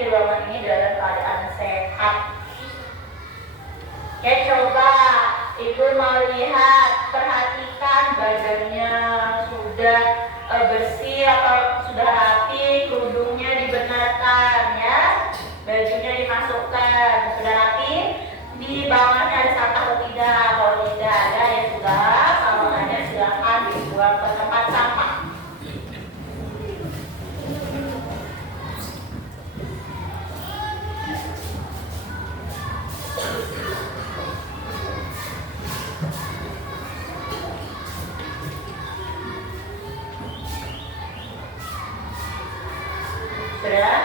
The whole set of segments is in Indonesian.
di ruangan ini dalam keadaan sehat. Ya, coba Ibu mau lihat, perhatikan badannya sudah bersih atau sudah rapi, kerudungnya dibenarkan ya, bajunya dimasukkan, sudah rapi, di bawahnya ada sampah atau tidak. Kalau tidak ada ya sudah, kalau ada silakan dibuang ke tempat sampah. Sudah?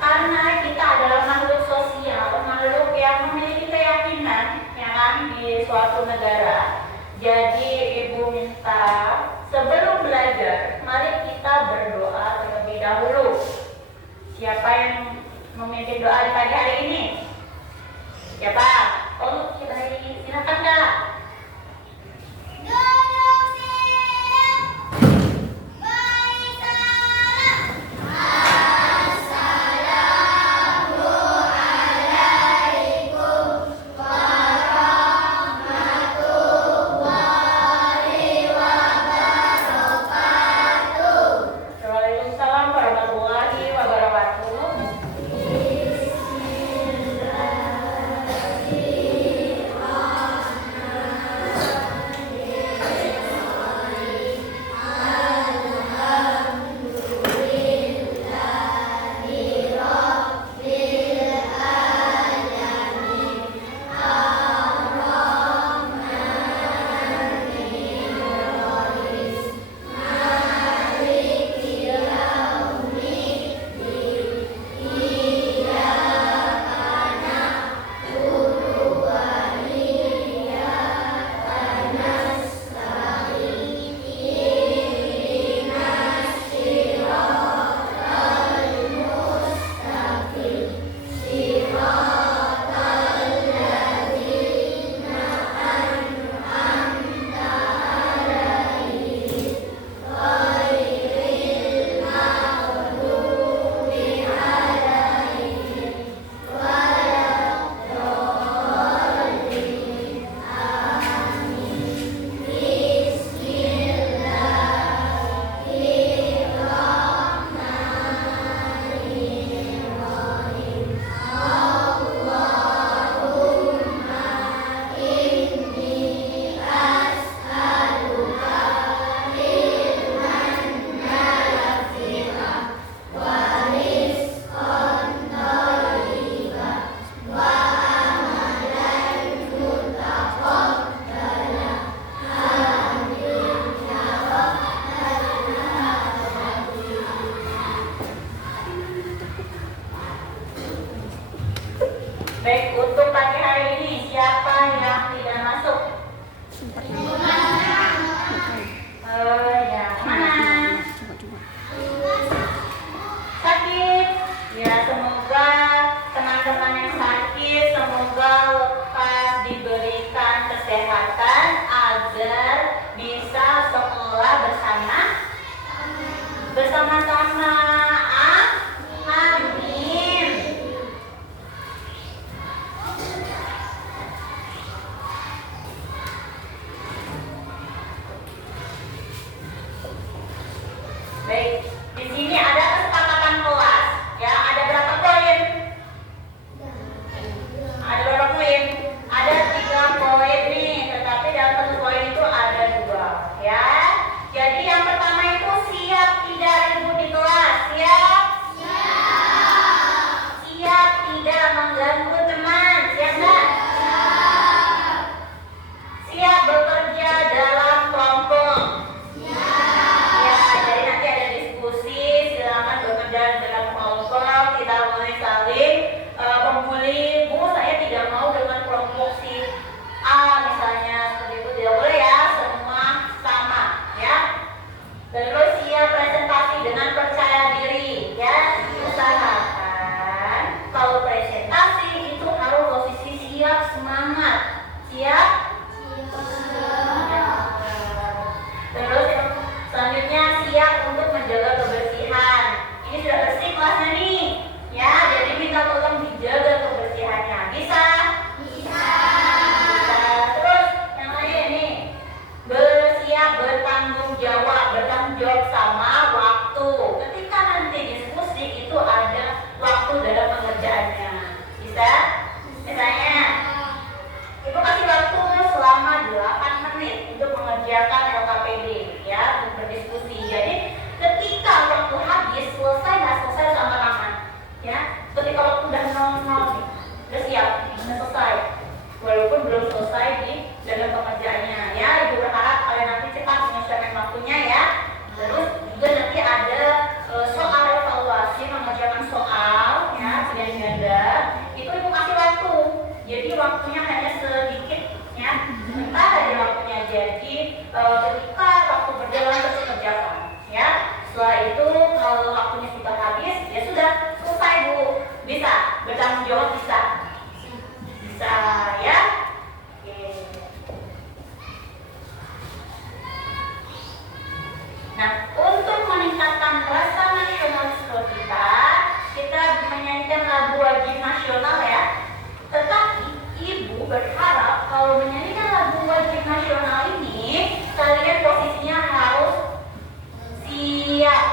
Karena kita adalah makhluk sosial, makhluk yang memiliki keyakinan ya kan, di suatu negara. Jadi Ibu minta sebelum belajar, mari kita berdoa terlebih dahulu. Siapa yang memimpin doa di pagi hari ini? Siapa? Oh, baik, silakan Kak. Baik, untuk pagi hari ini siapa yang tidak masuk? Yang mana? Sakit? Ya, semoga teman-teman yang sakit semoga lekas diberikan kesehatan agar bisa sekolah bersama-sama. Amin. Baik, di sini ada kesepakatan kelas, ya. Ada berapa poin? Ada berapa poin? Ada 3 poin nih, tetapi dalam satu poin itu ada 2, ya. Jadi yang pertama itu siap tidak ribut di kelas, siap? Siap tidak mengganggu teman, siap nggak? Siap bekerja dalam kelompok. Kita boleh saling membuli. Bu, saya tidak mau dengan kelompok si A misalnya, seperti itu tidak boleh ya, semua sama ya. Terus siap presentasi dengan percaya diri ya. Usahakan kalau presentasi itu harus posisi siap, semangat. Siap? ketika waktu berjalan terus kerjakan, ya. Setelah itu kalau waktunya sudah habis, ya sudah selesai Bu. Bisa bertanggung jawab, bisa ya. Oke. Nah, untuk meningkatkan rasa nasionalisme kita menyanyikan lagu wajib nasional ya. Tetapi Ibu berharap kalau menyanyikan lagu wajib nasional ini, kalian posisinya harus siap.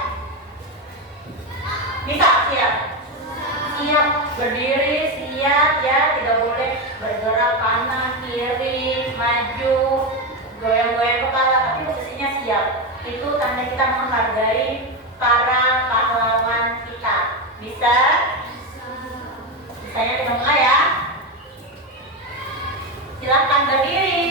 Bisa siap? Siap berdiri, siap ya, tidak boleh bergerak kanan, kiri, maju, goyang-goyang kepala, tapi posisinya siap. Itu tanda kita menghargai para pahlawan kita. Bisa? Bisanya kita mulai ya. Silahkan berdiri.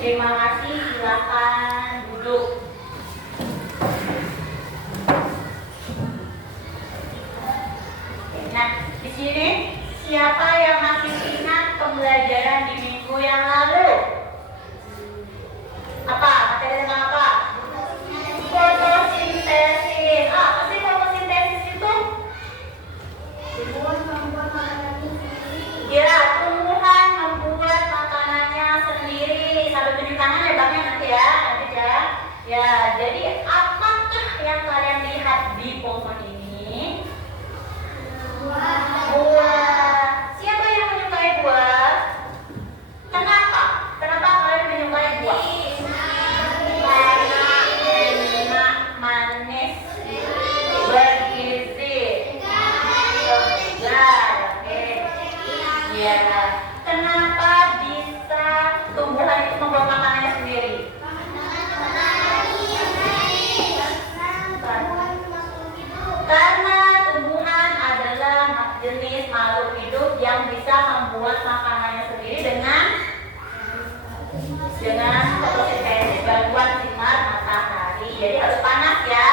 Terima kasih, silakan duduk. Nah, di sini siapa yang masih ingat pembelajaran di minggu yang lalu? Apa? Materi tentang apa? Fotosintesis. Apa sih fotosintesis itu? Ya, tumbuhan membuat makanannya sendiri. Sambil tunjuk tangan lebarnya nanti ya, Ya, jadi apakah yang kalian lihat di pohon ini? Buah. Siapa yang menyukai buah? Kenapa? Kenapa kalian menyukai buah? Karena enak, manis, bergizi, segar. Ya. Kenapa bisa tumbuhan itu membuat makanannya sendiri? Karena tumbuhan adalah jenis makhluk hidup yang bisa membuat makanannya sendiri dengan fotosintesis, bantuan sinar matahari. Jadi harus panas ya.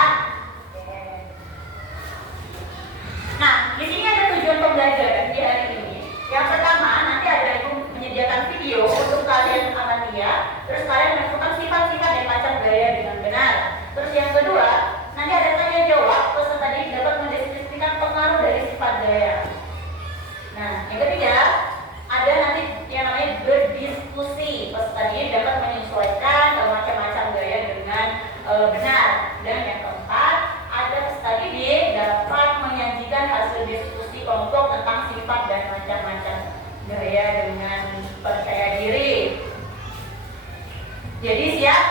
Nah, di sini ada tujuan pembelajaran di hari ini. Yang pertama, nanti ada Ibu menyediakan video untuk kalian lihat. Terus kalian menentukan sifat-sifat dan macam gaya dengan benar. Terus yang kedua, nanti ada tanya jawab. Peserta didik dapat mendeskripsikan pengaruh dari sifat gaya. Nah, yang ketiga, ada nanti yang namanya berdiskusi. Peserta didik dapat menyesuaikan macam-macam gaya dengan benar. Dan yang keempat, ada peserta didik dapat menyajikan hasil diskusi kelompok tentang sifat dan macam-macam gaya dengan percaya diri. Jadi siap?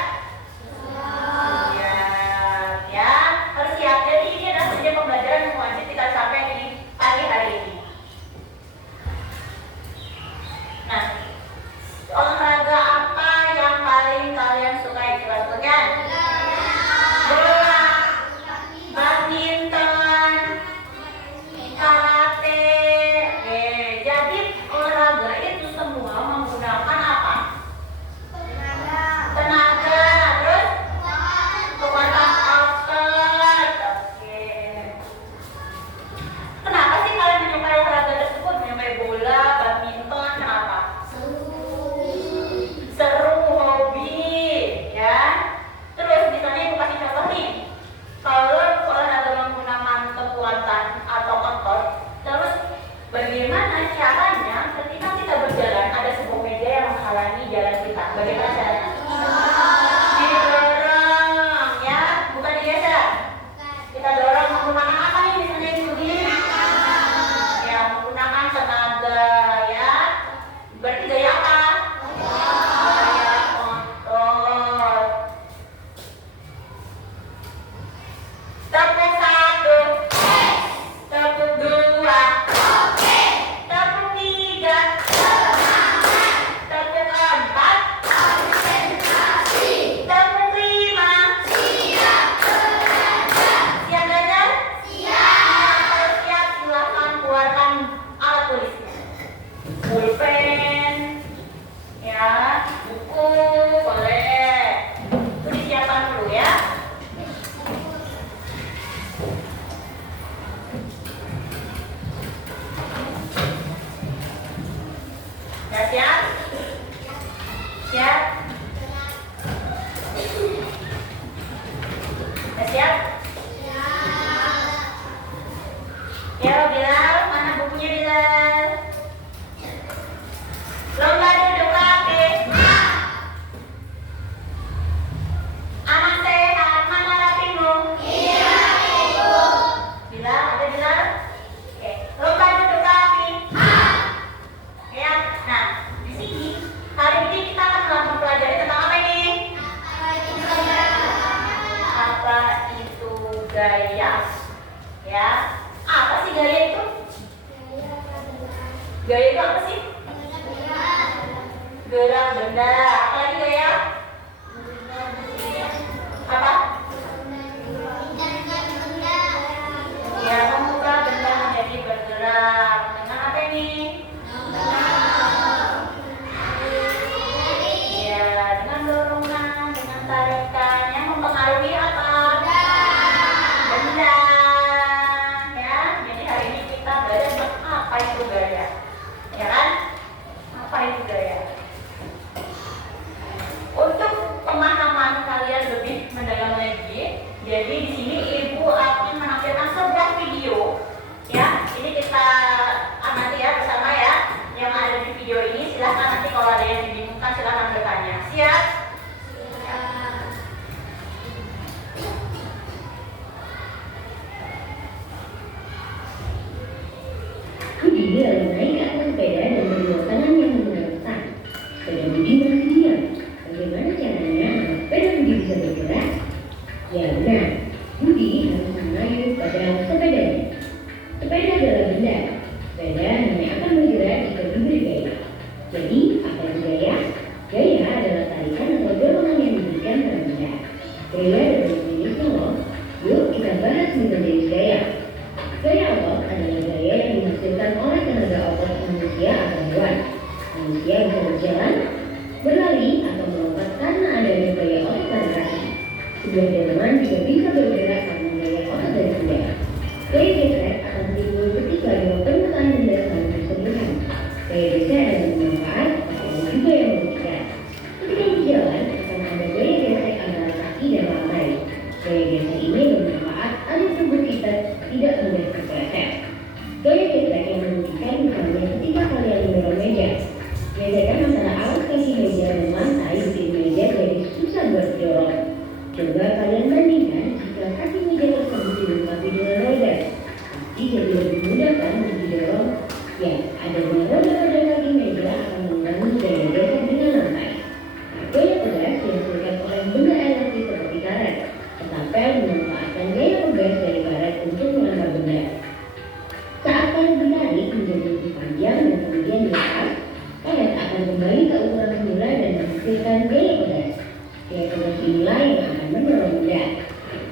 Siap ya, harus siap. Jadi ini adalah saja pembelajaran yang wajib kita capai di pagi hari ini. Nah, olahraga apa yang paling kalian sukai? Coba sebutkan. Bola, badminton, Ya, apa sih gaya itu? Gaya itu apa sih? Gerak benda. Apa lagi gaya? Apa? Ya, membuka benda menjadi bergerak. Dengan apa ini? Ya, dengan dorongan, dengan tarikan yang mempengaruhi apa? Benda. Ya, jadi hari ini kita belajar apa itu gaya. Ya kan? Apa itu gaya? Untuk pemahaman kalian lebih mendalam lagi, jadi di sini Ibu akan menampilkan sebuah video. Ya, ini kita amati ya bersama ya. Yang ada di video ini, silahkan nanti kalau ada yang dibingungkan silahkan bertanya. Siap? Budi lalu naik ke atas sepeda dan kedua tangannya menggerakkan. Sepeda Budi masih diam. Bagaimana caranya agar sepeda Budi bisa bergerak? Ya benar, Budi harus mengayuh pada sepedanya. Sepeda adalah benda. Sepeda hanya akan bergerak jika diberi gaya. Jadi, apa itu gaya? Gaya adalah tarikan atau dorongan yang diberikan pada benda. Gaya adalah jenisnya loh. Yuk kita bahas tentang jenis gaya. Gaya otot adalah gaya yang dihasilkan oleh tenaga otot manusia atau hewan. Manusia bisa berjalan, berlari, atau melompat karena adanya gaya otot pada kaki. Sebuah delman juga bisa bergerak karena gaya otot dari benda. Gaya geser akan timbul ketika dua permukaan benda saling bersentuhan. Gaya geser ada bermanfaat, tapi ada juga yang merugikan. Ketika berjalan akan ada gaya gesek antara kaki dan lantai. Gaya gesek ini bermanfaat agar tubuh kita tidak mudah terpeleset. Gaya gesek yang merugikan misalnya ketika kalian mendorong meja. Gesekan antara alas kaki meja dan lantai bikin meja jadi susah berdorong. Coba kalian bandingkan jika kaki meja tersebut dilengkapi dengan roda. Pasti jadi lebih mudah kan untuk didorong? Ya, adanya roda-roda kaki meja akan mengurangi gaya gesek dengan lantai. Gaya pegas dihasilkan oleh benda elastis seperti karet. Ketapel memanfaatkan gaya pegas dari karet untuk melempar benda. Saat karet ditarik menjadi lebih panjang dan kemudian dilepas, karet akan kembali ke ukuran semula dan menghasilkan gaya pegas. Gaya pegas inilah yang akan mendorong benda.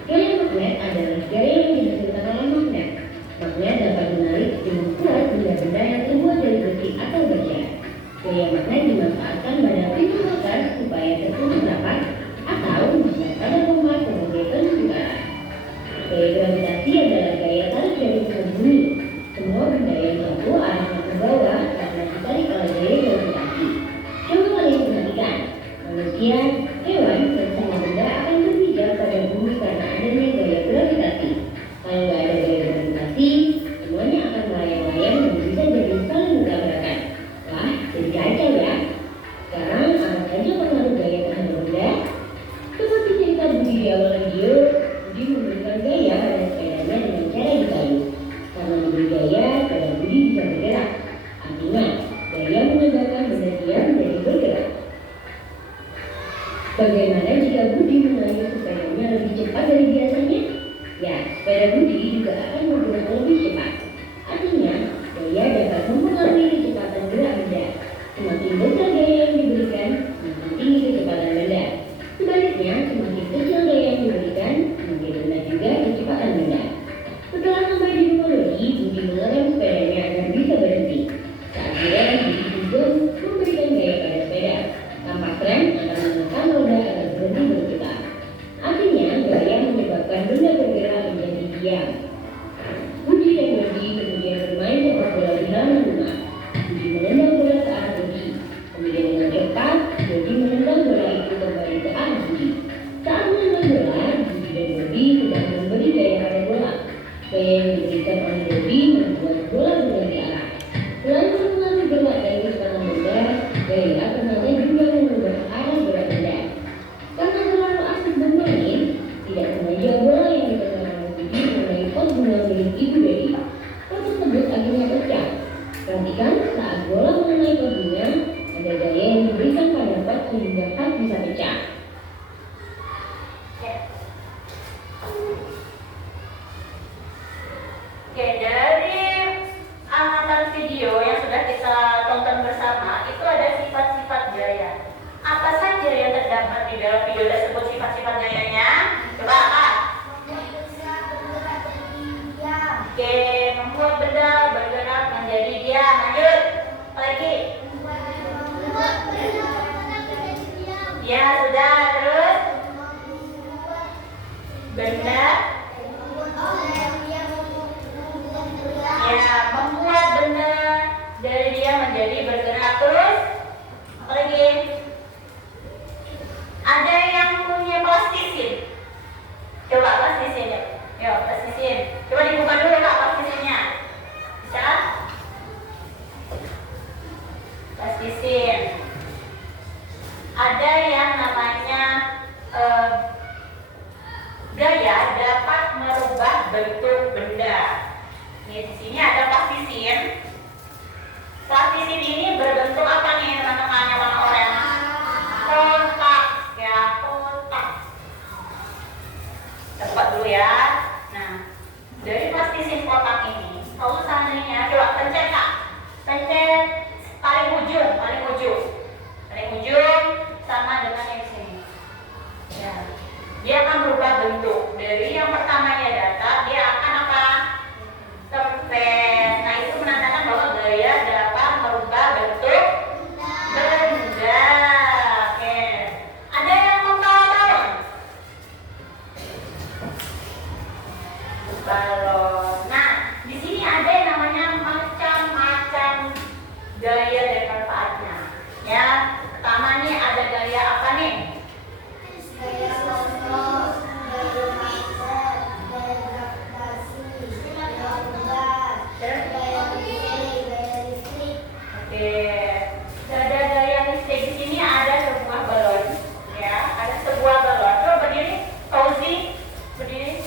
Gaya magnet adalah gaya yang dihasilkan oleh magnet. Magnet dapat menarik dengan kuat benda-benda yang terbuat dari besi atau baja. Gaya magnet dimanfaatkan pada pintu motor supaya tertutup rapat atau magnet pada pompa sebagai penunjuk arah. Gaya gravitasi adalah gaya tarik dari pusat bumi. Semua benda yang jatuh arahnya ke bawah karena ditarik oleh gaya gravitasi. Coba kalian perhatikan, manusia, hewan, dan semua benda akan berpijak pada bumi karena adanya gaya gravitasi. Kalau nggak ada gaya gravitasi, semuanya akan melayang-layang dan bisa jadi saling bertabrakan. Wah, jadi kacau ya. Sekarang apa saja pengaruh gaya terhadap benda? Seperti cerita Budi di awal video, Budi memberikan gaya pada sepedanya dengan cara dikayu. Karena diberi gaya, sepeda Budi bisa bergerak. Artinya, gaya menandakan benda diam menjadi bergerak. Bagaimana jika Budi mengayuh sepedanya lebih cepat dari biasanya? Ya, sepeda Budi juga akan bergerak lebih cepat. Artinya, gaya dapat mempengaruhi kecepatan gerak benda. Semakin besar gaya yang diberikan, semakin tinggi kecepatan benda. Sebaliknya, semakin kecil gaya yang diberikan, semakin rendah juga kecepatan benda. Setelah sampai di rumah Dodi, Budi mengerem sepedanya agar bisa berhenti. Saat direm, Budi juga memberikan gaya pada sepeda. Tampak rem akan menekan roda agar berhenti berputar. Artinya, gaya menyebabkan benda bergerak menjadi diam. Budi dan Dodi kemudian bermain sepak bola di halaman rumah. Budi menendang bola ke arah Dodi. Kemudian dengan cepat, Dodi menendang bola itu kembali ke arah Budi. Saat menendang bola, Budi dan Dodi sedang memberi gaya pada bola. Gaya yang diberikan oleh Dodi membuat bola berganti arah. Selain mempengaruhi gerak dari kecepatan benda, gaya ternyata juga mengubah arah gerak benda. Karena terlalu aktif bermain, tidak sengaja bola yang ditekan oleh Budi mengenai pot bunga milik Ibu Dedi. Pot tersebut akhirnya pecah. Perhatikan saat bola mengenai pot bunga, ada gaya yang diberikan pada pot sehingga pot bisa pecah. membuat benda bergerak menjadi diam. Lanjut. Apa lagi? Ya sudah. Terus benda ya membuat benda dari dia menjadi bergerak. Terus apa lagi? Ada yang punya plastisin. Coba plastisin ya. Yuk plastisin. Coba dibuka dulu Kak plastisinnya. Bisa? Plastisin. Ada yang namanya gaya dapat merubah bentuk benda. Nih, di sini ada plastisin. Plastisin ini berbentuk apa nih teman-teman yang warna oranye? Kotak, ya kotak. Coba dulu ya. Nah, dari plastisin kotak ini, kalau seandainya coba pencet Kak, pencet paling ujung sama dengan yang di sini. Ya, dia akan berubah bentuk. Dari yang pertamanya datar, dia akan apa? Kempes. Nah, itu menandakan bahwa gaya dapat merubah bentuk benda. Oke. Ada yang membawa balon? Balon. Nah, di sini ada yang namanya macam-macam gaya dan manfaatnya. Ya, pertama nih ada gaya apa nih? Gaya sosok, gaya master, gaya gravitasi, gaya gas, gaya listrik. Oke. Ada gaya listrik. Di sini ada sebuah balon. Ya, ada sebuah balon. Coba berdiri, Fauzi, berdiri.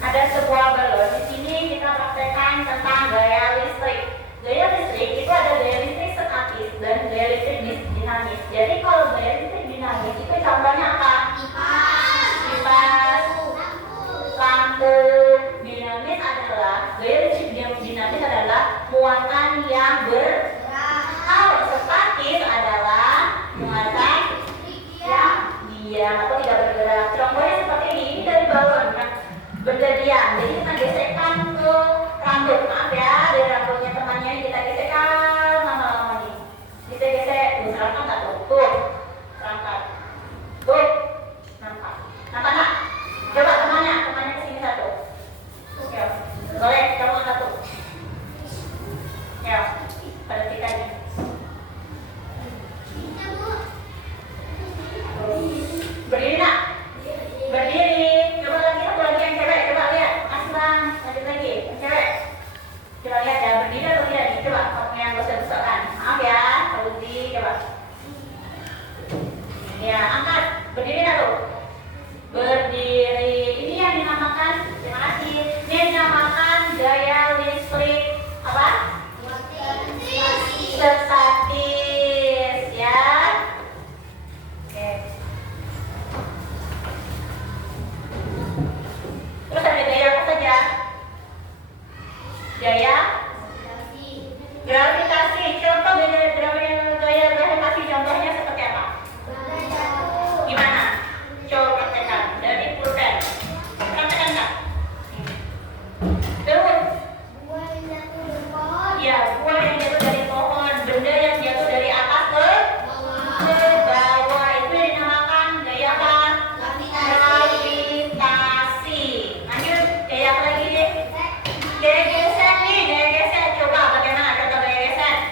Ada sebuah balon. Di sini kita praktekkan tentang gaya listrik. Gaya listrik itu ada gaya listrik statis dan gaya listrik dinamis. Jadi kalau gaya listrik dinamis itu contohnya apa? Kipas, lampu. Dinamis adalah gaya listrik dinamis adalah muatan yang kalau statis adalah muatan yang diam atau tidak bergerak. Contohnya seperti ini dari balon. Nah, benda diam. Jadi kita gesekkan ke rambut. Maaf ya, dari rambutnya temannya kita gesekkan lama-lama nih. Gesek-gesek, misalkan tak tuh, terangkat, tuh, nampak nggak? Coba temannya kesini satu. Yuk, boleh, kamu satu. Yuk, perhatikan nih. Berdiri nak? Berdiri. Coba lagi satu lagi yang cewek. Coba lihat. Mas Bang, lanjut lagi. Yang cewek. Coba lihat ya. Berdiri atau tidak nih? Coba kamu yang gosok-gosokkan. Maaf ya. Fauzi, coba. Ya, angkat. Berdiri nak tuh? Berdiri. Ini yang dinamakan. Terima kasih. Ini yang dinamakan gaya listrik apa? Statis. Ya. Oke. Terus ada gaya apa saja? Gaya gravitasi. Contoh gaya gravitasi contohnya seperti apa? Gimana? Coba praktekkan dari pulpen. Praktekkan Kak. Terus ya, buah yang jatuh dari pohon, benda yang jatuh dari atas ke bawah, itu dinamakan gaya apa? Gravitasi. Lanjut, gaya apa lagi deh? Gaya gesek nih, gaya gesek. Coba bagaimana contoh gaya gesek?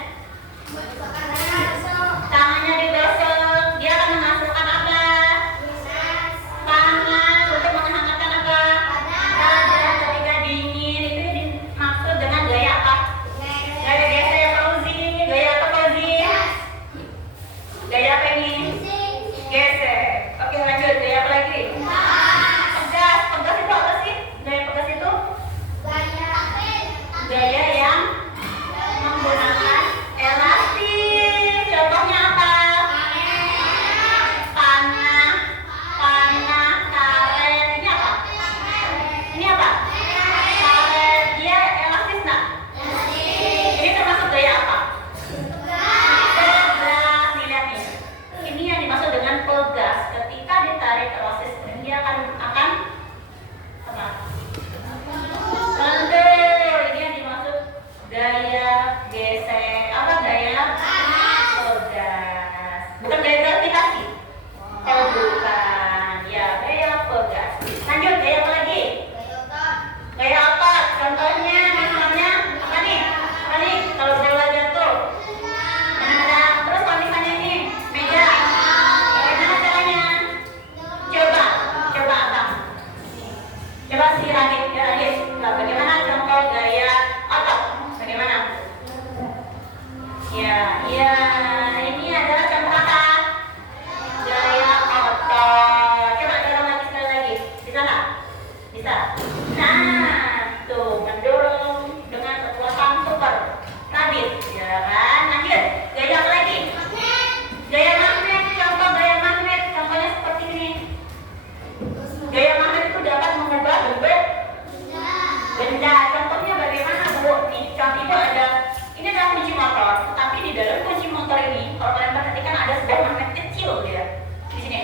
kunci motor, tapi di dalam kunci motor ini kalau kalian perhatikan ada sebuah magnet kecil ya di sini.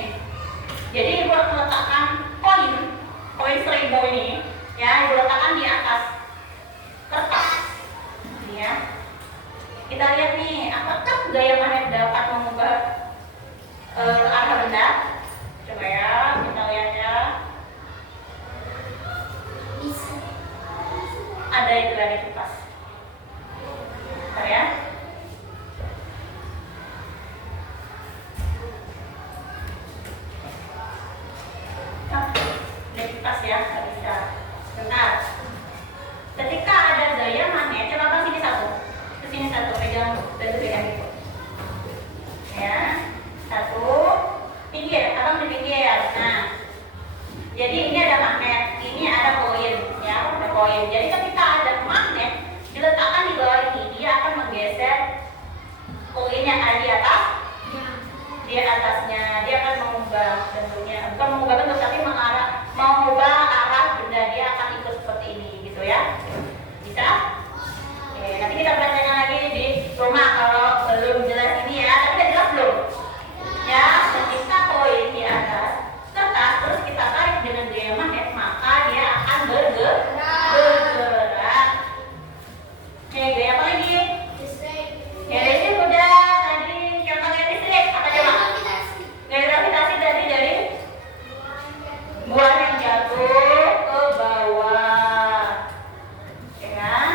Jadi ibu meletakkan koin 1000 ini ya, ibu letakkan di atas kertas ini ya. Kita lihat nih, apakah gaya magnet dapat mengubah arah benda? Coba ya, kita lihat ya. Bisa. Ada itu dari kertas. Bentar ya. Dari kertas ya, nggak bisa. Bentar. Ketika ada gaya magnet, coba ke sini satu. Ke sini satu, pegang dan pegang itu. Ya, satu. Pinggir, abang di pinggir. Nah, jadi ini ada magnet, ini ada koin, ya, ada koin. Jadi ketika ada magnet diletakkan di bawah ini, dia akan menggeser koin yang ada di atas, di atasnya. Dia akan mengubah bentuknya, bukan mengubah bentuk, tapi mengubah arah benda. Dia akan ikut seperti ini, gitu ya. Bisa? Oke, nanti kita praktekkan lagi di rumah kalau belum jelas ini ya. Tapi udah jelas belum? Ya, ketika koin di atas kertas terus kita tarik dengan gaya magnet, maka dia akan bergerak. Oke, gaya apa lagi? Gaya listrik udah tadi. Contoh gaya listrik apa coba? Gaya gravitasi tadi dari buah yang jatuh ke bawah. Oke kan?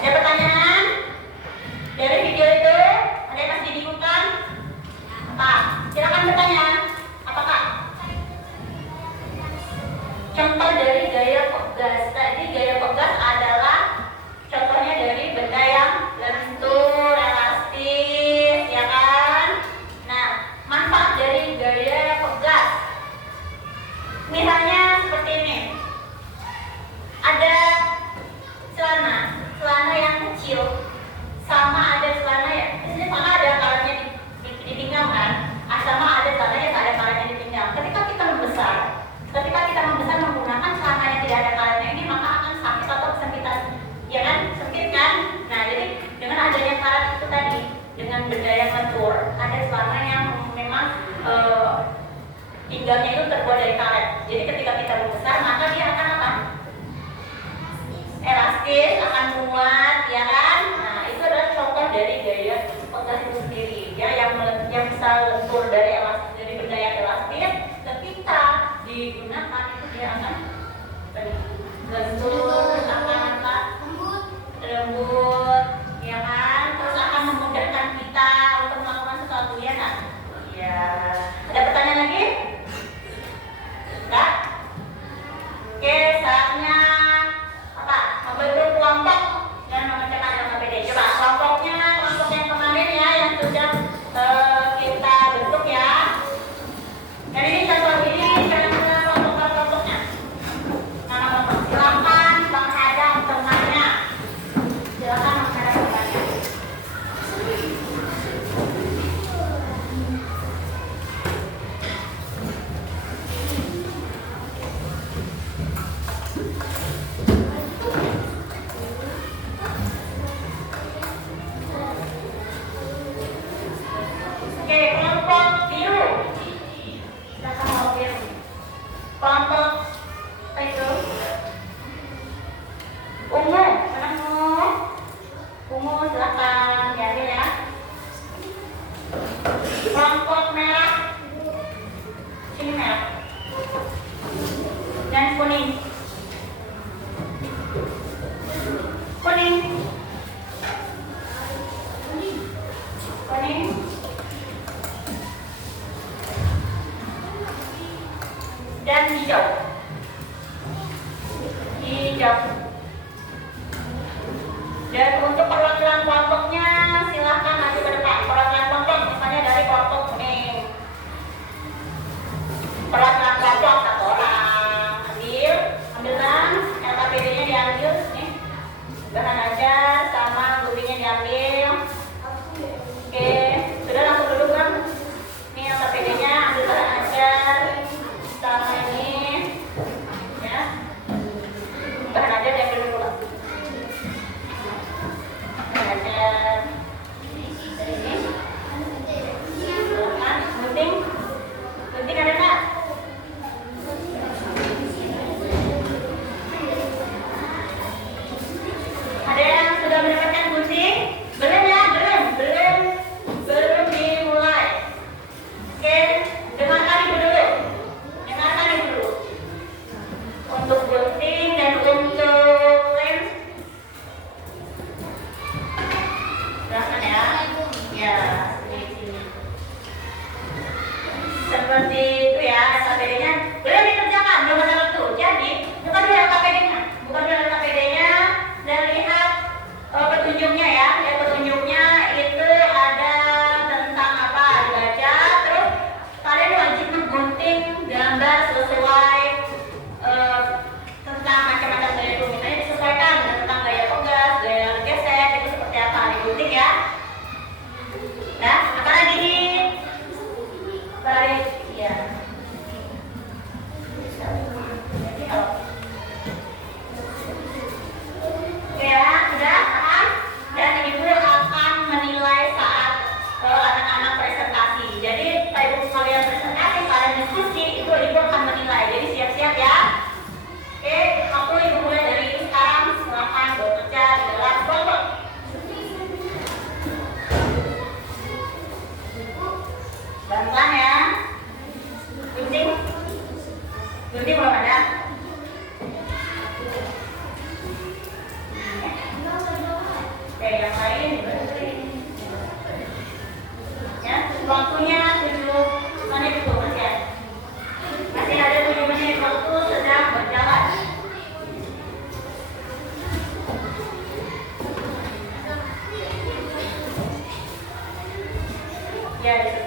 Ada pertanyaan dari video itu? Ada yang masih dibingungkan? Apa? Silakan bertanya. Apakah? Contoh dari gaya pegas. Tadi gaya pegas adalah contohnya dari benda yang lentur, elastis, ya kan? Nah, manfaat dari gaya pegas. Misalnya seperti ini. Ada celana yang kecil, sama ada celana yang ini sama ada karetnya di pinggang kan? Sama ada celana yang ada karetnya di pinggang. Ketika kita membesar menggunakan celana yang tidak ada karetnya ini, maka akan sakit atau kesempitan, ya kan? Sempit kan? Nah, jadi dengan adanya karet itu tadi, dengan benda yang lentur, ada celana yang memang pinggangnya itu terbuat dari karet. Jadi ketika kita membesar, maka dia akan apa? Elastis, akan muat, ya kan? Nah, itu adalah contoh dari gaya pegas itu sendiri, ya, yang bisa lentur dari elastis, dari benda yang elastis. Ketika digunakan itu dia akan lentur, akan apa? Lembut, ya kan? Terus akan memudahkan kita untuk melakukan sesuatu, ya kan? Ya. Ada pertanyaan lagi? Enggak? Oke, saatnya apa? Membentuk kelompok dan mengerjakan LKPD. Coba kelompok yang kemarin ya, yang sudah kita bentuk ya. Dan ini contoh ini kelompoknya. Nama kelompok. Silakan menghadap temannya. Silakan menghadap temannya. Oke, kelompok biru. Silakan kelompok biru. Kelompok apa itu? Ungu. Mana ungu? Ungu, silakan diambil ya. Kelompok merah. Sini merah. Dan kuning. Kuning. Kuning. Dan hijau. Hijau. Dan untuk perwakilan kelompoknya silahkan maju ke depan. Perwakilan kelompok misalnya dari kelompok kuning. Perwakilan kelompok satu orang. Ambilkan LKPD-nya diambil nih. Bahan ajar sama gurunya diambil. Oke, sudah langsung duduk kan? Ini LKPD-nya, ambil bahan ajar sama ini, ya. Bahan ajar diambil dulu.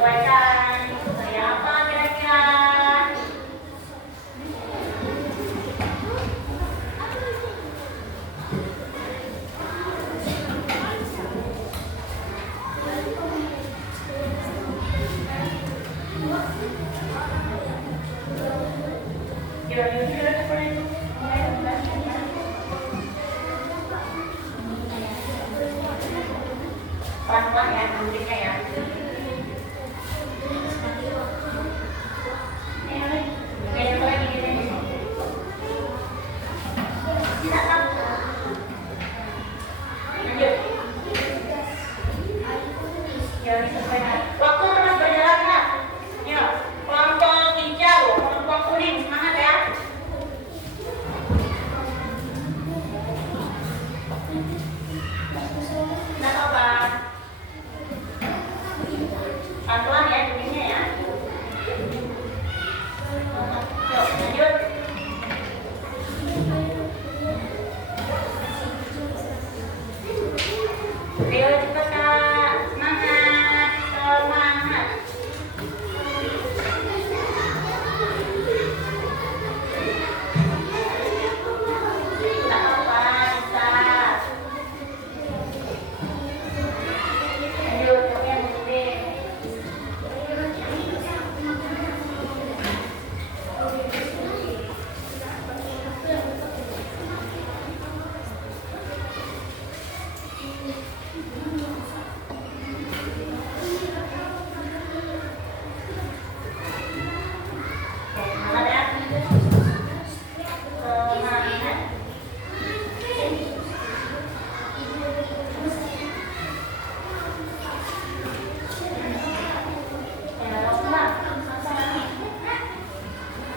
buatan karya apa kira-kira? Pelan-pelan ya, guntingnya ya. Kayak lagi gini. Bisa kan? Lanjut. Ya, waktu terus berjalan ya. Yuk, kelompok hijau, kelompok kuning, semangat ya. Nggak apa-apa. Pelan-pelan ya, guntingnya ya. Yuk, lanjut. Ayo cepat Kak, semangat, semangat. Nggak apa-apa, bisa. Lanjut, yang gunting. Semangat ya. Semangat.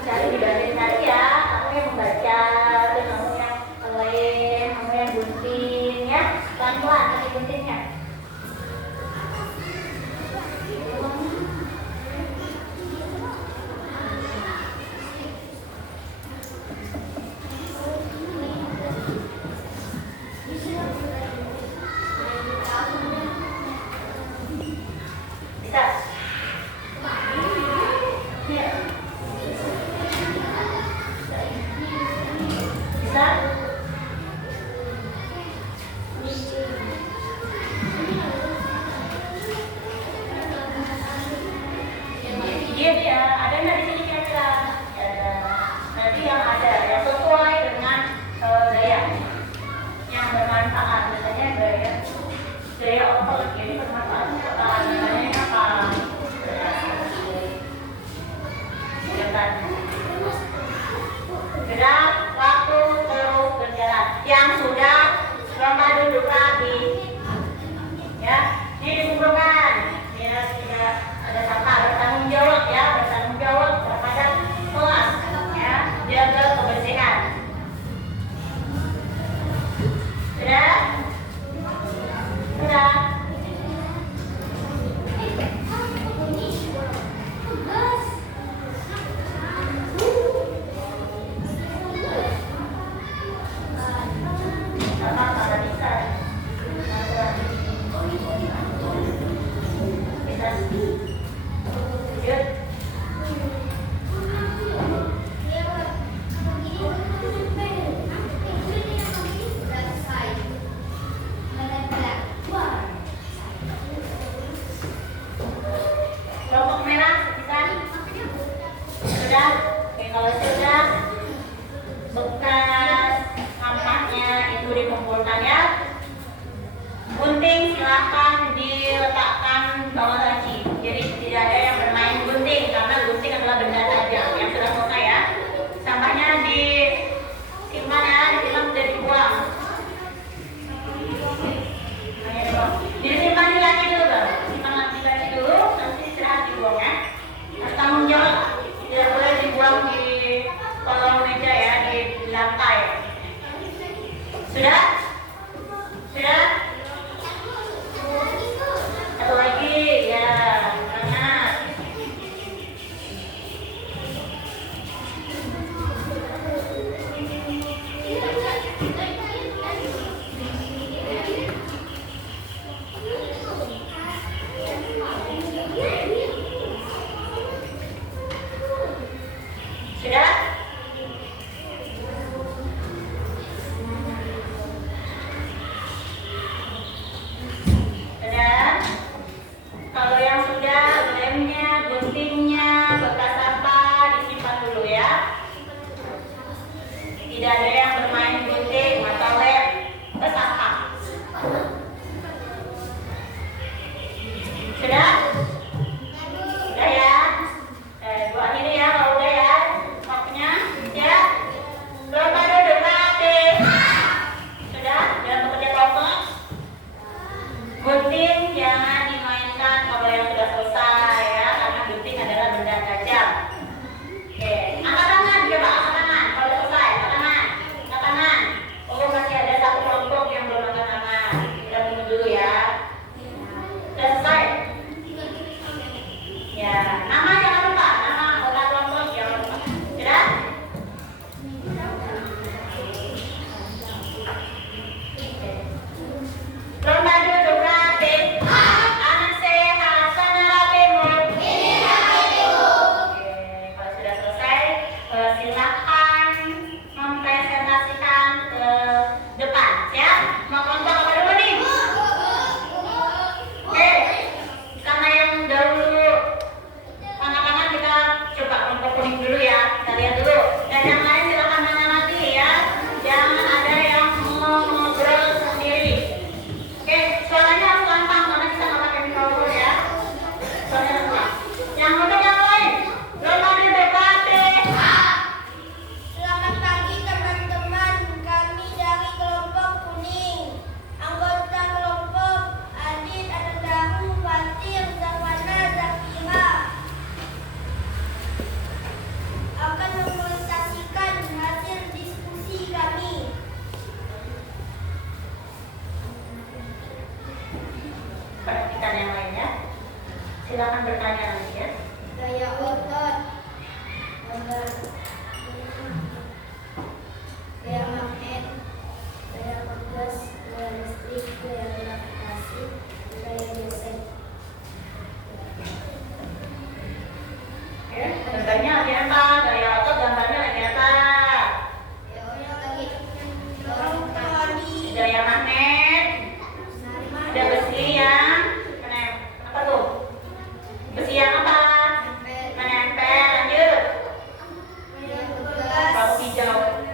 Cari dibantuin cari ya, kamu yang membaca, terus kamu yang ngelem, kamu yang gunting ya, pelan-pelan tadi guntingnya. Bisa? Iya. Bisa? Iya, ada nggak di sini kira-kira? Ada. Nanti yang ada yang sesuai dengan gaya yang bermanfaat. Misalnya gaya otot ini bermanfaatnya apa? Namanya apa? Gerak, waktu terus berjalan. Yang sudah lomba duduk lagi, ya, ini dikumpulkan. Ya, tidak ada sama bertanggung jawab ya, bertanggung jawab terhadap kelas, ya, jaga kebersihan. Sudah? Sudah? Apa-apa bisa. Kelompok merah bisa? Sudah? Oke, kalau sudah bekas sampahnya itu dikumpulkan ya. Gunting silahkan diletakkan bawah laci. Jadi tidak ada yang bermain gunting karena gunting adalah benda tajam yang sudah selesai ya. Sampahnya disimpan ya, disimpan dan dibuang. Disimpan di laci dulu bang. Simpan di laci dulu, nanti istirahat dibuang ya. Harus tanggung jawab. Tidak boleh dibuang di kolong meja ya, di lantai. Sudah? Sudah? Satu lagi ya, semangat. Silakan bertanya nanti ya. Gaya otot. Gaya magnet. Gaya kompas. Gaya listrik. Gaya gravitasi. Gaya gesek. Ya, gambarnya lagi apa? Gaya otot gambarnya lagi apa? Gaya magnet. Ada besi yang apa tuh? Besi yang apa? Menempel. Lanjut. Lampu hijau.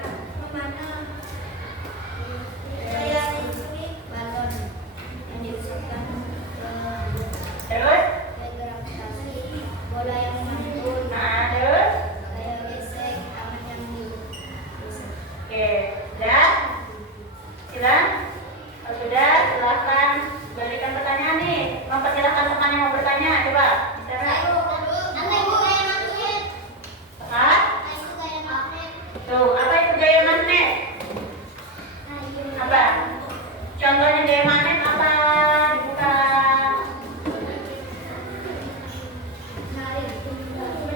Terus? Bola yang mantul. Nah, terus? Gaya gesek. Tangan yang digesek. Oke, sudah? Silakan. Kalau sudah, silahkan berikan pertanyaan nih. Mempersilahkan teman yang mau bertanya, coba. Misalnya, apa? Tuh, apa itu gaya magnet? Apa? Contohnya gaya magnet apa? Dibuka.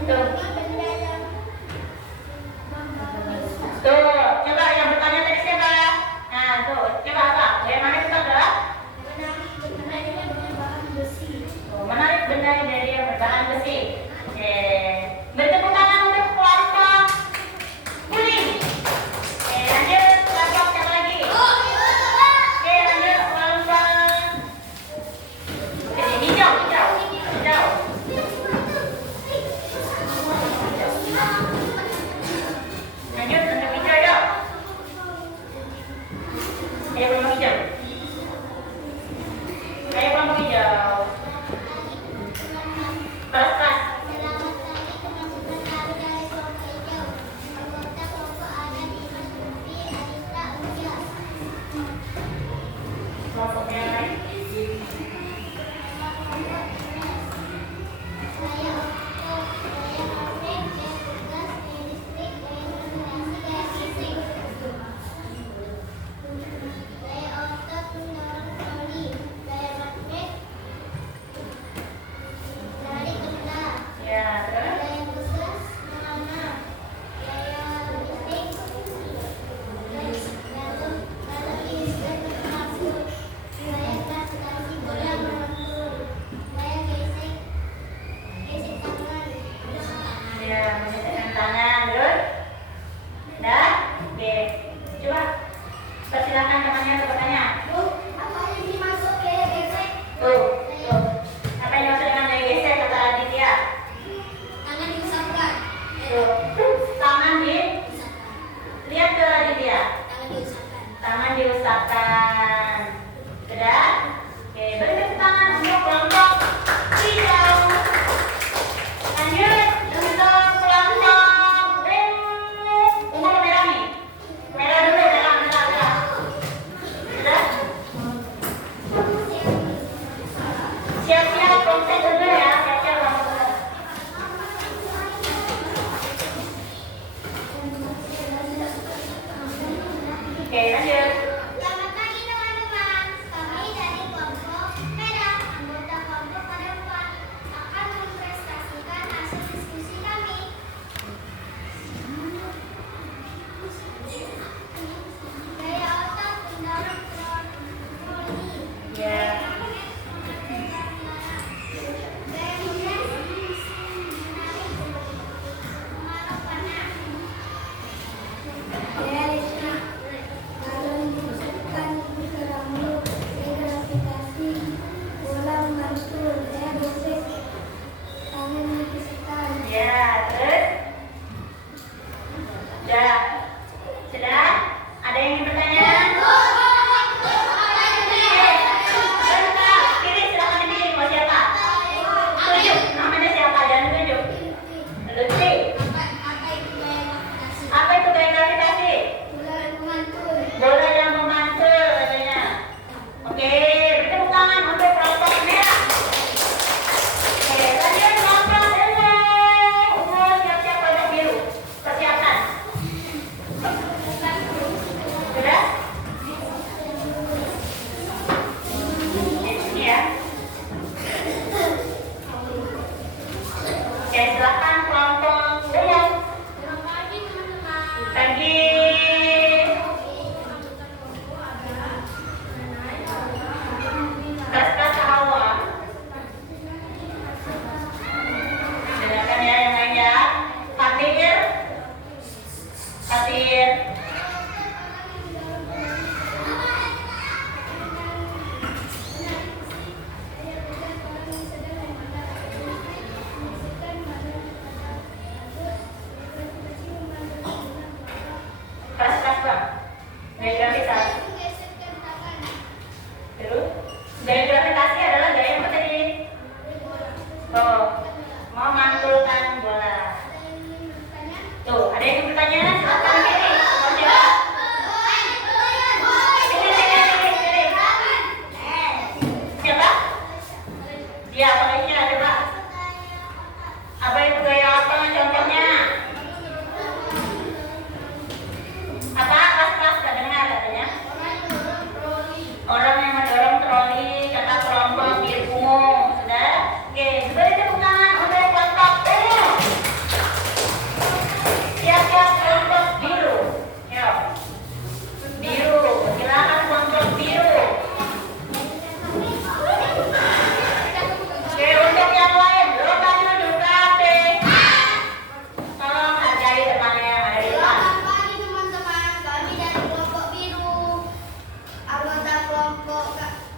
Tuh. Tuh, coba yang bertanya tadi siapa? Nah, tuh, coba apa? Gaya magnet itu adalah? Tuh, menarik benda dari yang berbahan besi. Oke. Bertepuk tangan untuk kelompok kuning. Oke, lanjut kelompok siapa lagi? Oke, lanjut kelompok. Oke, hijau. Lanjut untuk hijau, yuk. Ayo kelompok hijau. Ayo kelompok hijau. Kelas. Kelompok yang lain. Ya, terus? Ya, menggerakkan tangan, terus? Udah? Oke. Coba persilakan temannya untuk bertanya. Tuh. Apa yang dimaksud dengan gaya gesek kata Aditya? Tuh. Tangan lihat ke Aditya. Tangan diusapkan. Sudah? Oke, beri tepuk tangan untuk kelompok hijau. Lanjut untuk kelompok ungu merah nih. Merah dulu, merah. Sudah?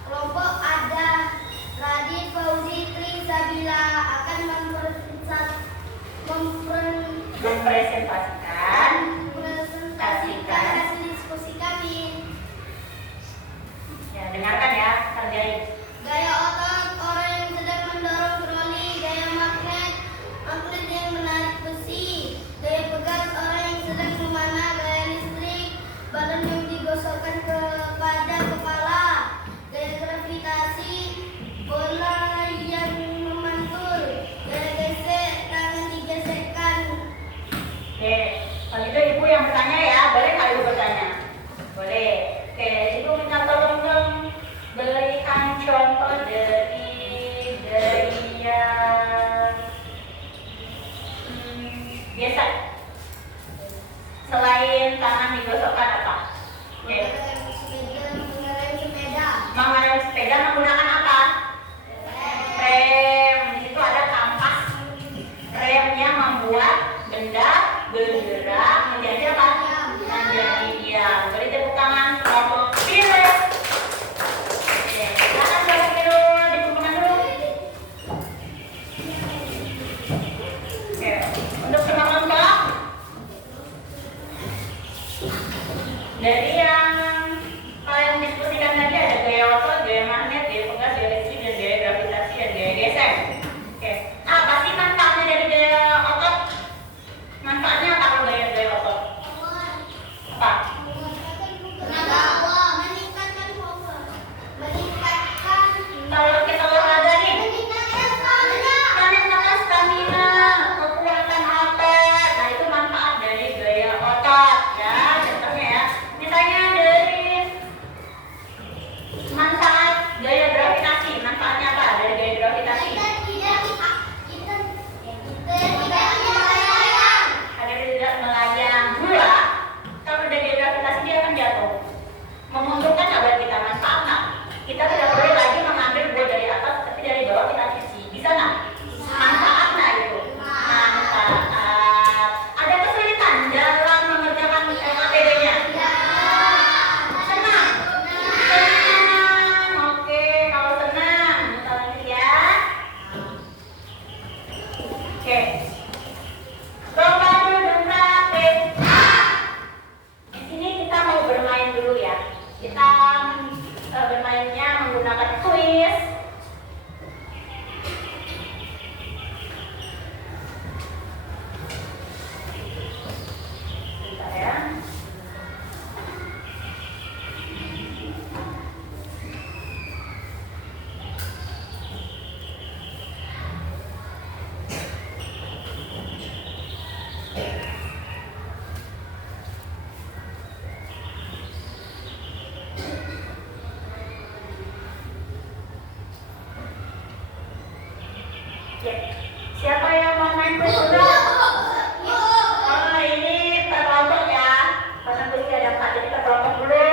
kelompok ada Radit Fauzi Trisabila akan mempresentasikan hasil diskusi kami. Ya, dengarkan ya, hargai. Gaya otot orang yang sedang mendorong troli, gaya magnet yang menarik besi, gaya pegas orang yang sedang memanah, gaya listrik badan yang digosokkan kepada kepala, gaya gravitasi bola yang memantul, gaya gesek tangan digesekkan. Oke, kalau itu ibu yang bertanya ya, boleh nggak ibu bertanya? Boleh. Oke, ibu minta tolong dong berikan contoh dari yang biasa. Selain tangan digosokkan apa? Oke. Mengendarai sepeda menggunakan apa? Rem. Di situ ada kampas. Remnya membuat benda bergerak menjadi apa? Menjadi diam. Beri tepuk tangan kelompok pilih. Oke, silakan kelompok pilih dikumpulkan dulu. Oke, untuk semua kelompok dari yang kalian diskusikan tadi ada gaya otot, gaya magnet, gaya pegas, gaya listrik, dan gaya gravitasi, dan gaya gesek. Oke, apa sih manfaatnya dari gaya otot? Manfaatnya apa kalau gaya otot? Apa? Kalau kita olahraga nih, meningkatkan stamina, kekuatan otot. Nah itu manfaat dari gaya otot ya. Contohnya ya, misalnya dari manfaat gaya gravitasi. Manfaatnya apa dari gaya gravitasi? Agar tidak melayang. Dua, kalau ada gaya gravitasi dia akan jatuh. Menguntungkan nggak buat kita? Manfaat nggak? Kita tidak perlu lagi mengambil buah dari atas, tapi dari bawah kita cuci. Bisa nggak? Manfaat nggak itu? Manfaat. Ada kesulitan dalam mengerjakan APD-nya? Senang? Senang. Oke, kalau senang, kita lanjut ya. Oke. Lomba duduk rapid. Di sini kita mau bermain dulu ya. Kita bermainnya menggunakan kuis. Bentar ya. Oke. Siapa yang mau main kuis dulu? Oh, ini per kelompok ya. Karena kuisnya ada 4, jadi per kelompok dulu.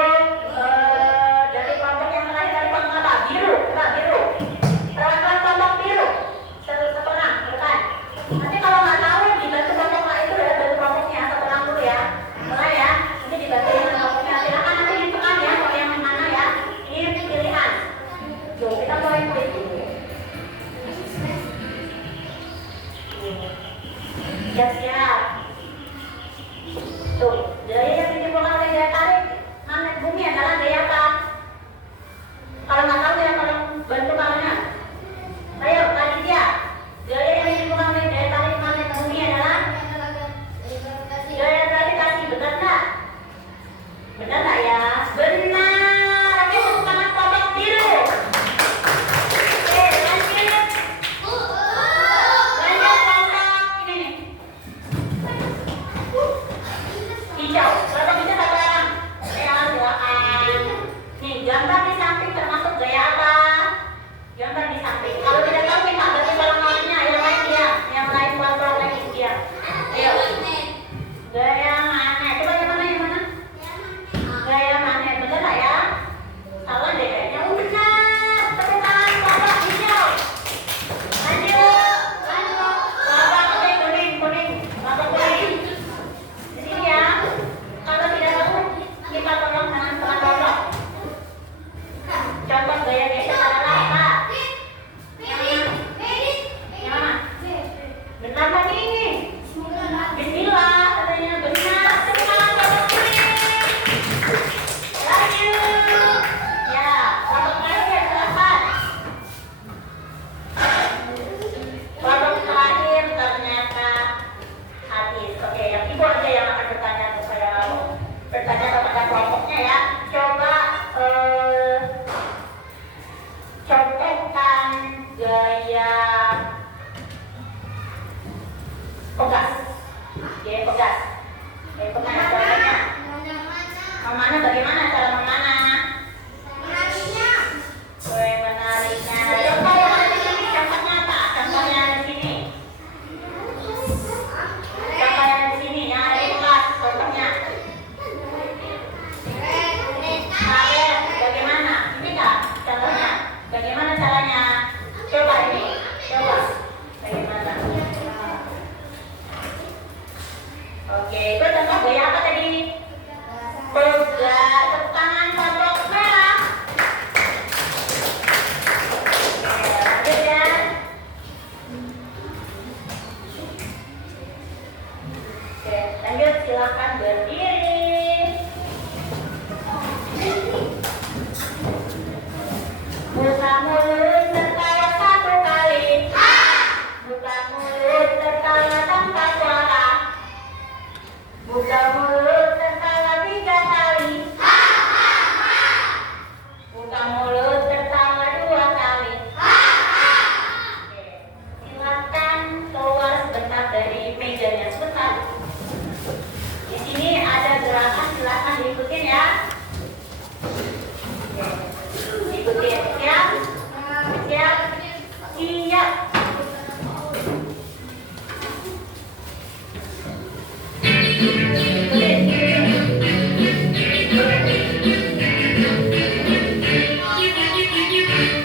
Dari kelompok yang terakhir dari kelompok apa? Biru, coba biru. Perwakilan kelompok biru. Satu orang, depan. Nanti kalau nggak tahu dibantu kelompok lain itu udah bantu kelompoknya. Satu orang dulu ya. Mulai ya. Ini dibantuin kelompoknya. Silakan nanti ditentukan ya. Kalau yang mana ya. Ini pilihan. Yuk, kita mulai kuis dulu. Coba gaya geser apa? Yang mana? Benar kan ini? Bismillah katanya benar. Semangat kelompok kuning. Lanjut. Ya, kelompok terakhir silakan. Kelompok terakhir ternyata habis. Oke, yang ibu aja yang akan bertanya kepada kelompoknya ya. Coba contohkan gaya pegas. Gaya pegas. Gaya pegas caranya. Memanah bagaimana cara memanah? Menariknya. Coba yang ada di sini contohnya apa? Contohnya di sini. Contoh yang di sini yang ada di kelas contohnya. Kalian bagaimana? Ini kak contohnya. Bagaimana caranya? Coba ini. Coba. Bagaimana? Oke, itu contoh gaya apa tadi? Pegas. Tepuk tangan kelompok merah. Oke, lanjut ya. Oke, lanjut silakan berdiri. Buka mulut tertawa satu kali. Buka mulut tertawa tanpa suara. Buka mulut tertawa 3 kali. Buka mulut tertawa 2 kali. Oke, silakan keluar sebentar dari mejanya sebentar. Di sini ada gerakan, silakan diikutin ya. Oke, diikutin. Siap? Siap? Siap.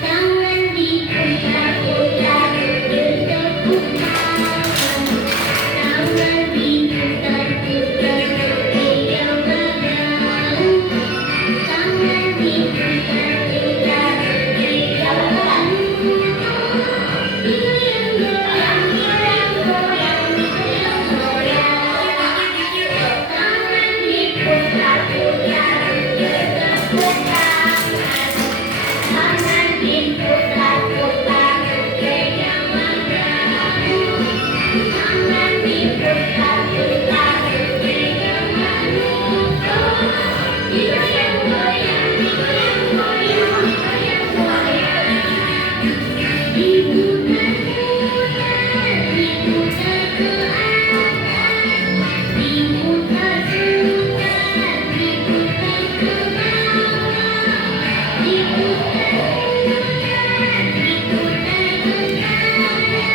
Tangan diputar-putar bertepuk tangan diputar-putar beriang badan. Tangan diputar-putar beriang badan. Goyang, goyang, goyang, goyang, goyang. Tangan diputar-putar bertepuk tangan. Tangan diputar-putar beriang badan. Tangan diputar-putar beriang badan. Digoyang-goyang, digoyang-goyang, goyang-goyang. Diputar-putar, diputar ke atas. Diputar-putar, diputar ke bawah. Diputar-putar, diputar ke kanan.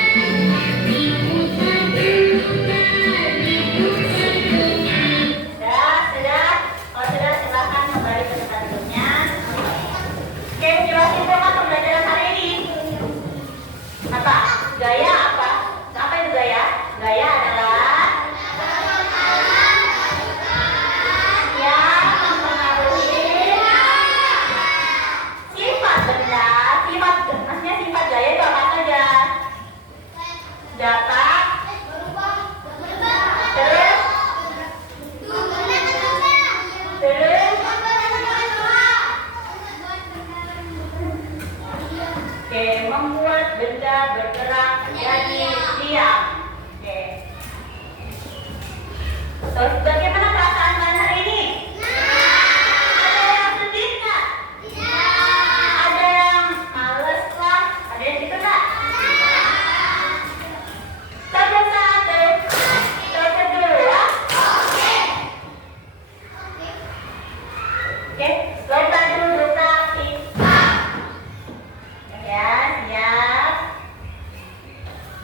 Diputar-putar, diputar ke kiri. Sudah? Kalau sudah silakan kembali ke tempat duduknya. Oke, jelasin dong pembelajaran hari ini. Apa? Gaya apa? Apa itu gaya? Gaya adalah yang mempengaruhi sifat benda. Maksudnya sifat gaya itu apa saja? Dapat, terus, oke, membuat benda bergerak jadi diam. Oke. Terus bagaimana perasaan kalian hari ini? Ada yang sedih nggak? Ada yang males lah? Ada yang gitu nggak? Terus satu, terus kedua. Oke, lomba duduk rapi. Ya, siap.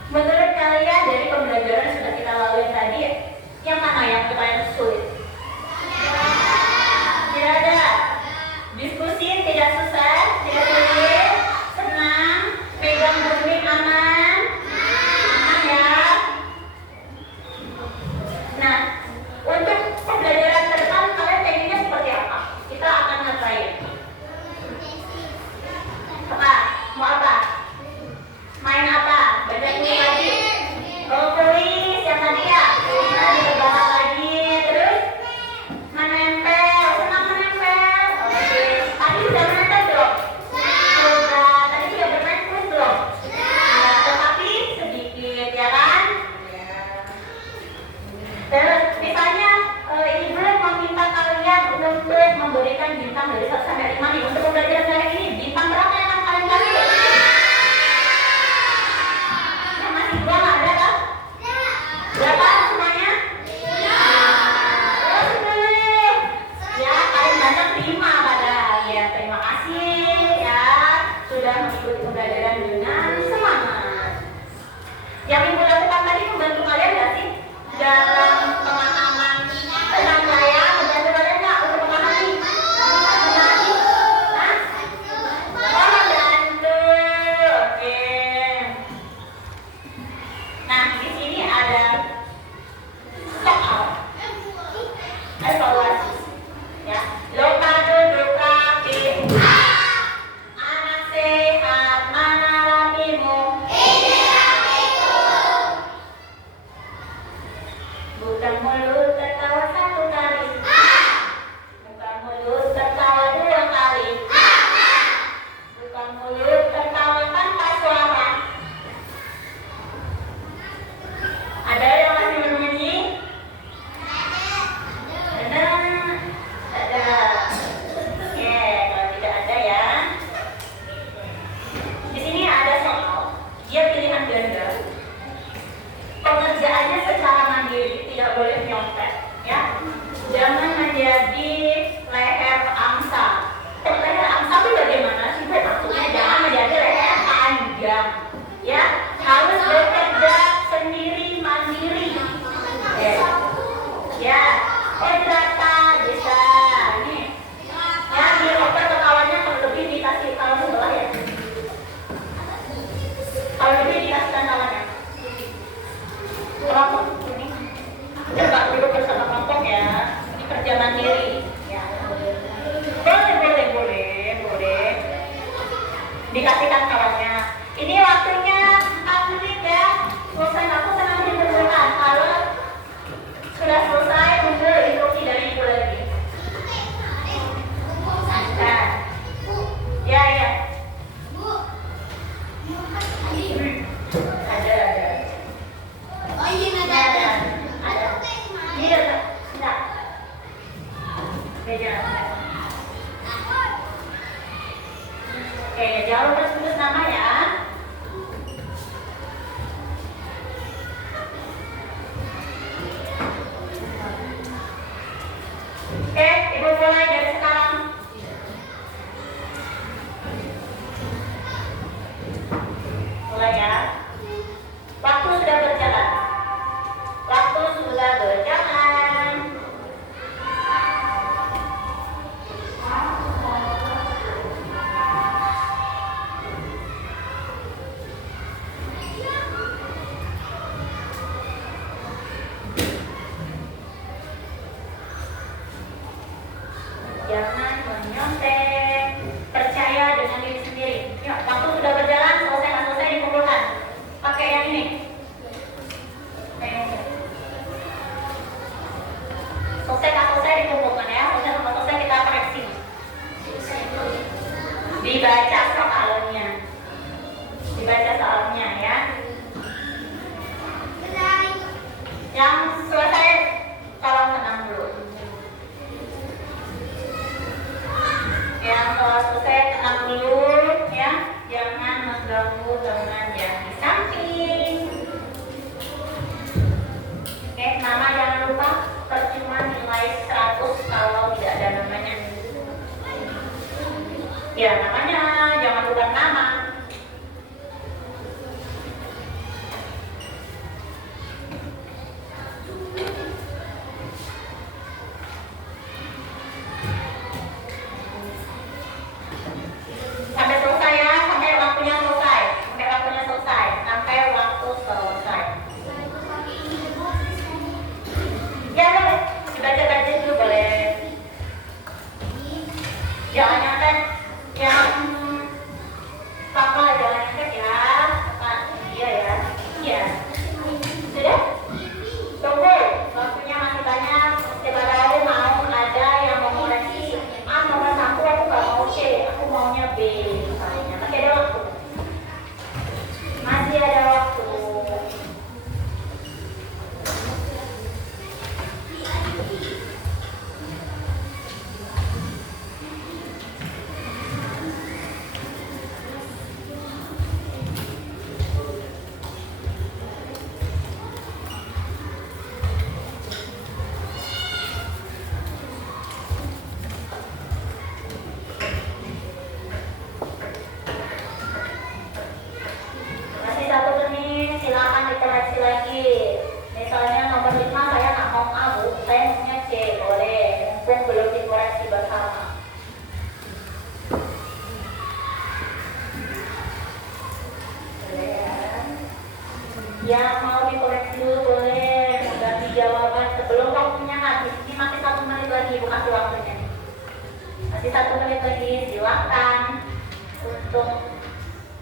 Menurut kalian dari pembelajaran yang sudah kita lalui tadi, yang mana yang paling sulit? dikasihkan kawannya. Ini waktunya atlet ya. Selesai aku senang ditentukan. Kalau sudah selesai tunggu instruksi dari ibu lagi. Nah, ya ya. Ada. Oh iya, Ada. Ini ada. Enggak. Beda. Oke, jangan lupa sebut nama ya. Oke, ibu mulai dari sekarang. Mulai ya. Waktu sudah berjalan. Waktu sudah berjalan. Jangan menyontek. Percaya dengan diri sendiri. Yuk, waktu sudah berjalan, selesai nggak selesai dikumpulkan. Pakai yang ini. Selesai nggak selesai dikumpulkan ya. Selesai nggak selesai kita koreksi. Dibaca soalnya. Dibaca soalnya ya. Yang selesai tolong tenang dulu. Yang telah selesai tenang dulu ya, jangan mengganggu teman yang di samping. Oke, nama jangan lupa, percuma nilai 100 kalau tidak ada namanya. Ya, namanya jangan lupa nama. Sampai selesai ya, sampai waktunya selesai. Sampai waktunya selesai. Sampai waktu selesai. Ya boleh, dibaca-baca dulu boleh. Jangan nyontek yang papa jangan nyontek ya. Papa, iya ya. Iya. Sudah? Tunggu, waktunya masih banyak. Siapa tahu mau ada yang mau koreksi. Nomor 1 aku gak mau C, aku maunya B misalnya. Masih ada waktu. Masih ada waktu. Masih 1 menit, silakan dikoreksi lagi. Misalnya nomor 5 saya nggak mau A, Bu. Saya maunya C, boleh. Mumpung belum dikoreksi bersama. Boleh ya. Yang mau dikoreksi dulu boleh. Mengganti jawaban sebelum waktunya habis. Ini masih 1 menit lagi, Bu, kasih waktunya. Masih 1 menit lagi, silakan untuk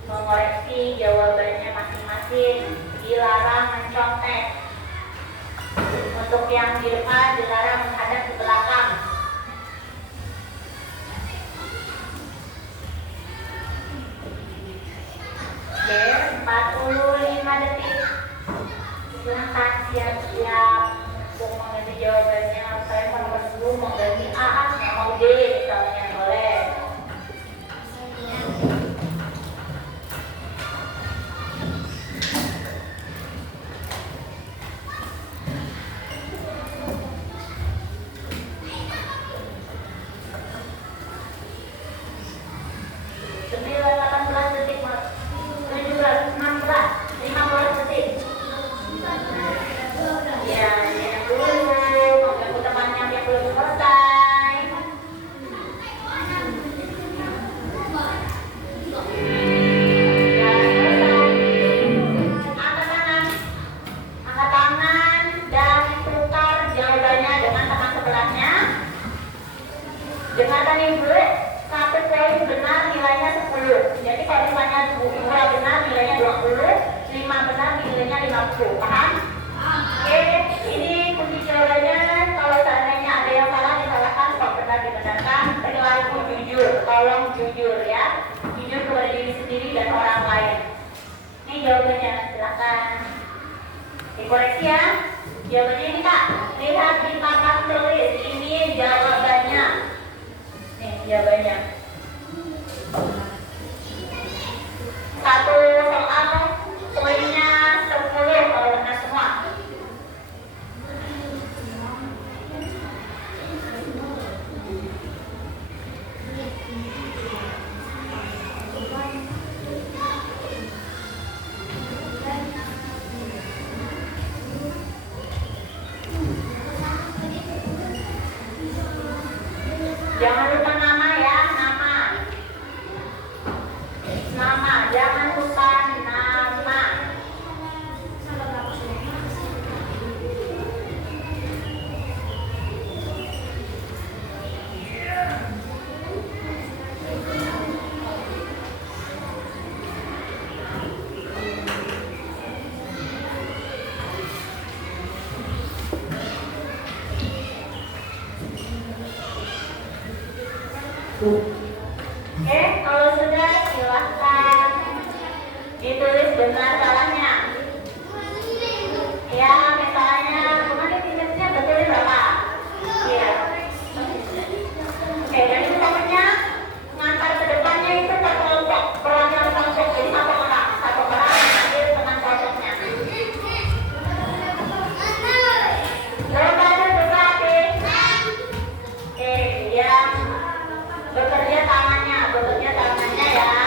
mengoreksi jawabannya masing-masing. Dilarang mencontek. Untuk yang di depan dilarang menghadap ke belakang. Oke, 45 detik. Silahkan siap-siap untuk mengganti jawabannya. Saya mau nomor 10 mau ganti A, mau D misalnya, boleh. waktu. Paham? Oke, ini kunci jawabannya. Kalau seandainya ada yang salah disalahkan, kalau benar dibenarkan. Perilaku jujur, tolong jujur ya. Jujur kepada diri sendiri dan orang lain. Ini jawabannya, silahkan dikoreksi ya. Jawabannya ini Kak, lihat di papan tulis. Ini jawabannya. Nih jawabannya. Satu soal poinnya 10 kalau benar semua. Jangan lupa nama ya, nama. Nama, jangan lupa nama. Oke, kalau sudah silahkan ditulis benar salahnya. Ya, misalnya kemarin tingkatnya betul berapa? Iya. Oke, dan misalnya ngantar ke depannya itu per kelompok, perwakilan kelompok, jadi satu orang ambil teman kelompoknya. Jawabannya berarti. Oke, dia bekerja tangannya ya.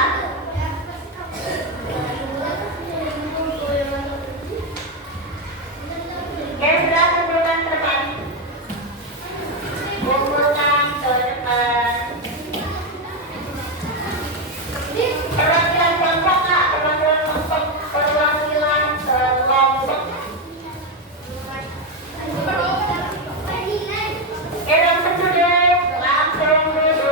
Oke, sudah kumpulkan ke depan. Kumpulkan ke depan. Perwakilan kelompok Kak, perwakilan kelompok. Oke, langsung duduk, langsung duduk.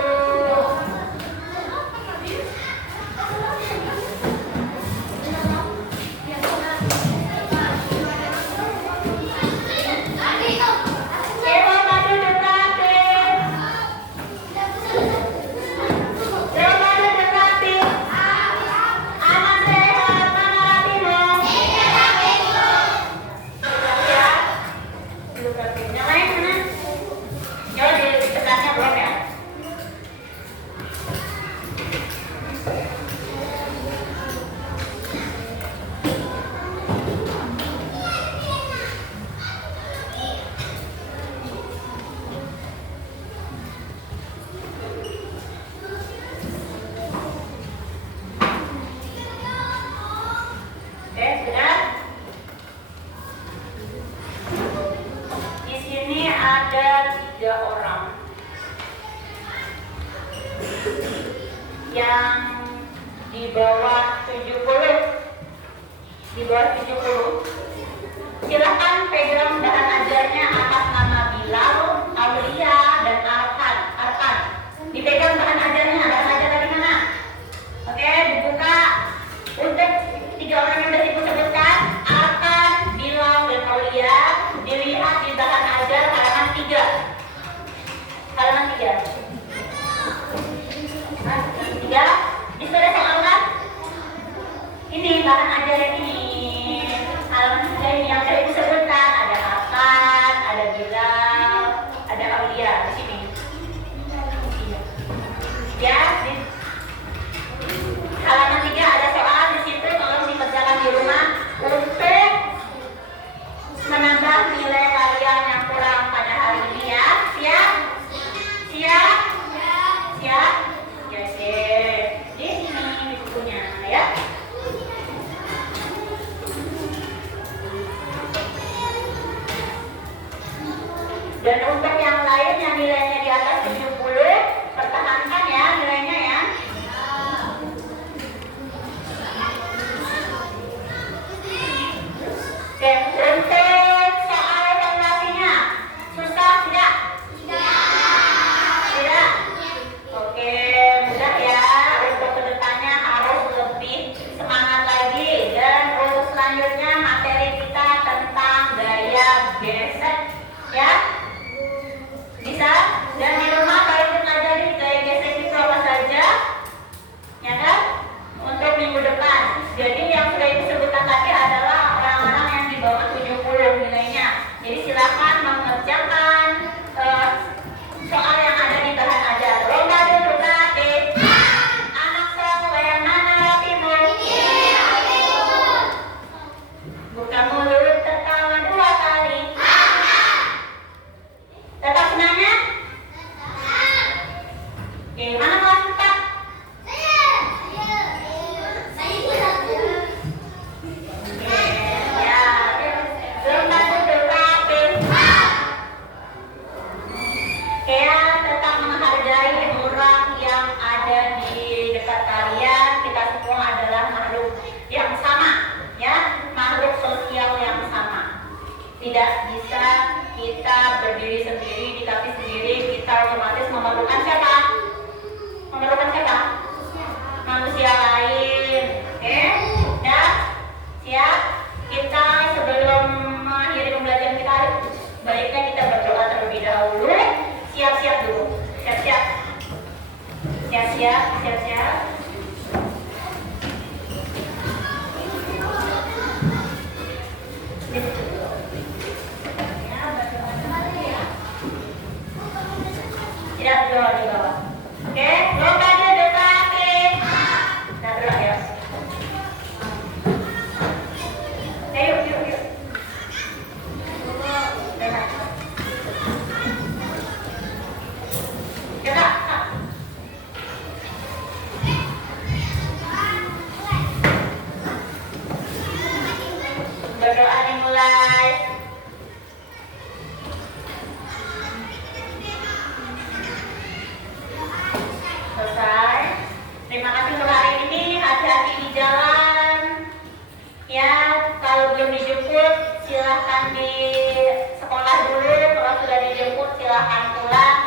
Di bawah 70, silakan pegang bahan ajarnya atas nama Bilal, Aulia, dan Arkan. Dipegang bahan ajarnya, bahan ajar dari mana? Oke, dibuka. Untuk 3 orang yang sudah ibu sebutkan, Arkan, Bilal, dan Aulia, dilihat di bahan ajar halaman 3. Halaman 3. Disuruh soal kan? Ini bahan ajar yang ini. Halaman 3 ini yang saya sebutkan. Ada Arkan, ada Bilal, ada Aulia di sini. Ya, di halaman 3 ada soal di situ. Tolong dikerjakan di rumah untuk menambah nilai kalian yang kurang pada hari ini ya. Siap? Siap? Siap? Ya, di sini bukunya ya. siap-siap, siap-siap. Tidak berdoa di bawah. Oke, doa dia doa kaki. Kita berdoa ya. Ayo, yuk, yuk. Kita. Berdoa dimulai. Selesai. Terima kasih untuk hari ini. Hati-hati di jalan. Ya, kalau belum dijemput silahkan di sekolah dulu. Kalau sudah dijemput silahkan pulang.